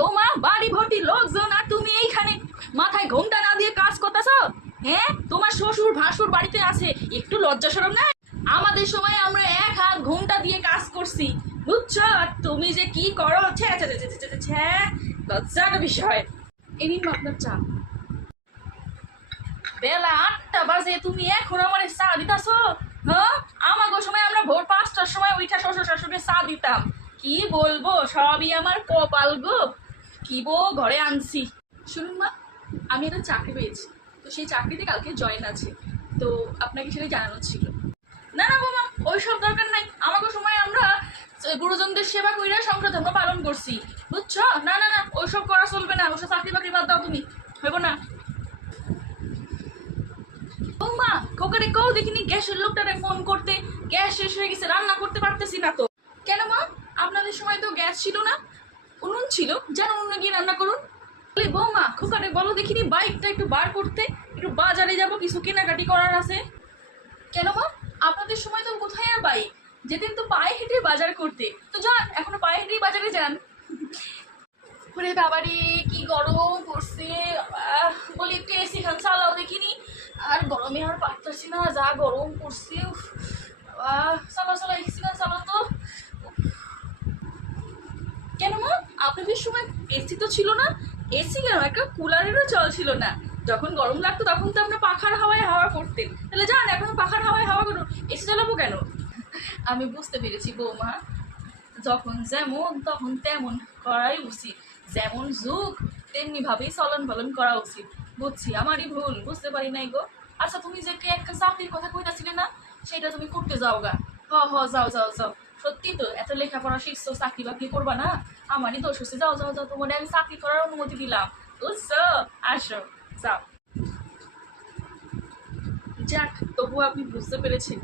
বৌমা, বাড়ি ভর্তি লোকজন আর তুমি এইখানে মাথায় ঘোমটা না দিয়ে কাজ করতেছ? হ্যাঁ, তোমার শ্বশুর ভাসুর বাড়িতে আছে, একটু লজ্জা শরম নাই? আমাদের সময় আমরা এক হাত ঘোমটা দিয়ে কাজ করছি, বুঝছো? আর তুমি যে কি করো, লজ্জার বিষয়। এই নিন আপনার চা। বেলা 8টা বাজে, তুমি এখন আমার চা দিতাছ? হ্যাঁ, আমাগো সময় আমরা ভোর 5টার সময় উঠা শ্বশুর শাশুড়ি চা দিতাম। কি বলবো, সবই আমার কপাল গো। কি বো ঘরে আনছি। শুনুন মা, আমি একটা চাকরি পেয়েছি, তো সেই চাকরিতে কালকে জয়েন আছে, তো আপনাকে সেটা জানানো ছিল। না না বাবা, ওইসব দরকার নাই। আমাকে সময় আমরা গুরুজনদের সেবা কইরা সংসার ধর্ম পালন করছি, বুঝছো? না না না, ওইসব করা চলবে না। ওইসব চাকরি বাকরি বাদ দাও তুমি, হইব না। ও মা, খোকারে কও দেখিনি গ্যাসের লোকটারে ফোন করতে, গ্যাস শেষ হয়ে গেছে, রান্না করতে পারতেছি না তো। কেন মা, আপনাদের সময় তো গ্যাস ছিল না, উনুন ছিল, যেন উনুনে গিয়ে রান্না করুন। বৌমা, খোকারে বলো দেখিনি বাইকটা একটু বার করতে, একটু বাজারে যাব, কিছু কেনাকাটি করার আছে। কেন মা, আপনাদের সময় তো কোথায় আর বাইক, যেতেন তো পায়ে হেঁটে বাজার করতে, তো যান, এখনো পায়ে হেঁটেই বাজারে যান। ওরে বাবারে, কি গরম পড়ছে। বলি একটু এসি খান চালাও দেখিনি, আর গরমে আর পারতেছি না, যা গরম পড়ছে। চালাও চালাও, এসি খান চালাও তো। কেন মা, আপনাদের সময় এসি তো ছিল না? এসি কেন, একটা কুলারেরও চল ছিল না। যখন গরম লাগতো তখন তো আমরা পাখার হাওয়ায় হাওয়া করতেন, তাহলে যান এখন পাখার হাওয়ায় হাওয়া করুন, এসি চালাবো কেন? আমি বুঝতে পেরেছি বৌমা, যখন যেমন তখন তেমন করাই উচিত, যেমন যুগ তেমনি ভাবেই চলন পালন করা উচিত। বুঝছি, আমারই ভুল, বুঝতে পারি নাই গো। আচ্ছা, তুমি যে একটা চাকরির কথা কইতাছিলে না, সেটা তুমি করতে যাও গা। যাও যাও যাও। সত্যি তো, এত লেখাপড়া শিখছো, চাকরি বাকরি করবা না? আমারই দোষ হচ্ছে। যাও যাও যাও, তোমার আমি চাকরি করার অনুমতি দিলাম, বুঝছো? আসো, যাও। যাক, তবুও আপনি বুঝতে পেরেছেন